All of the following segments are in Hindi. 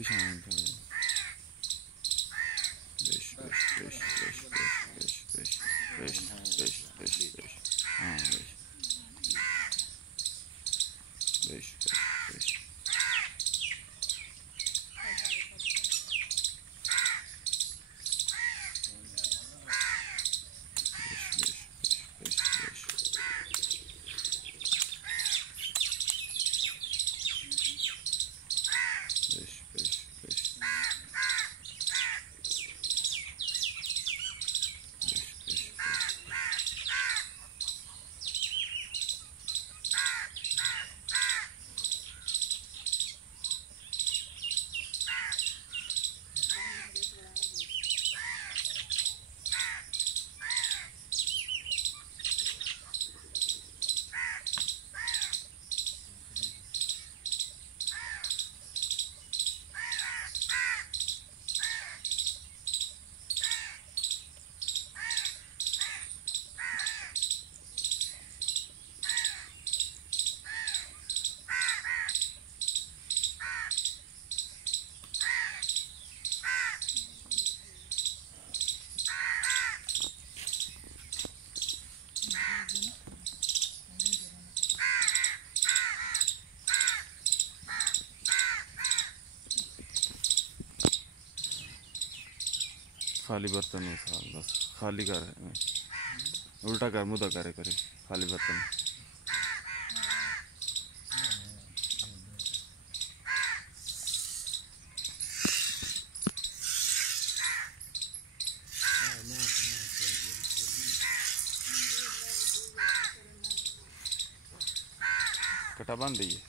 पीछे बेश बेश बेश बेश बेश बेश बेश बेश बेश बेश हाँ बेश बेश बेश खाली बर्तन है साल बस खाली कर उल्टा कर मुदा करे करे खाली बर्तन कटा बांध दीजिए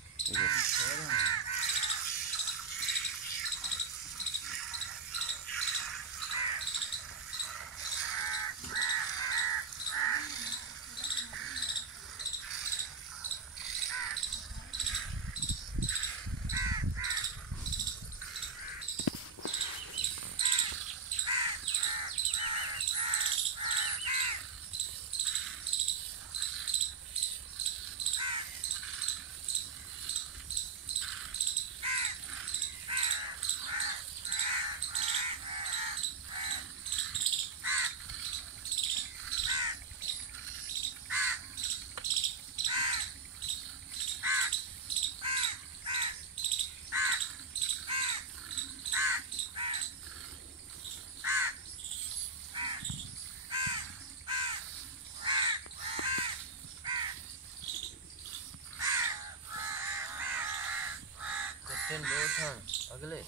अगले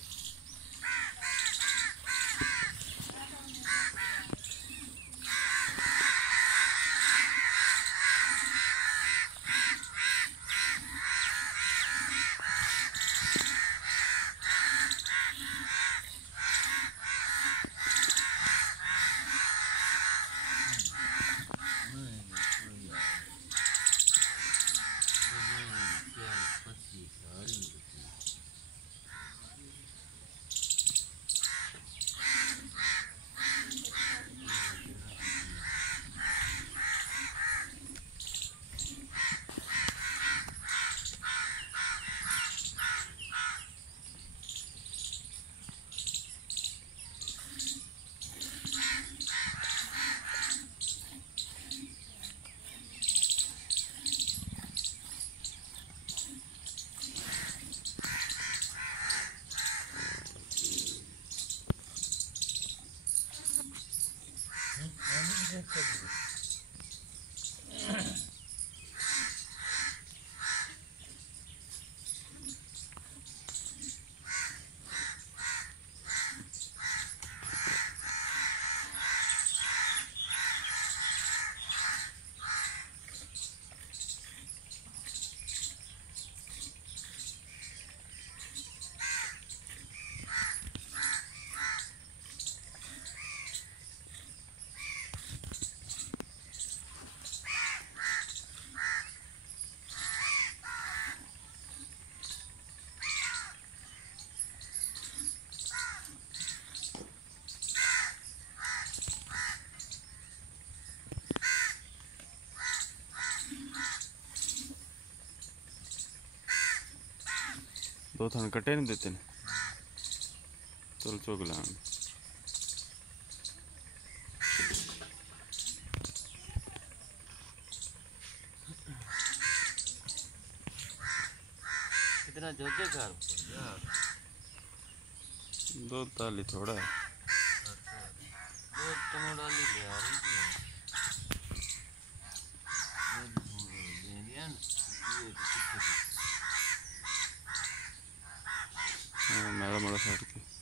दो थान कटे नहीं देते हैं। चल चुगला कितना जोते कर यार दो ताली थोड़ा है दो टमाटर डाली ले यार मेरा साइड के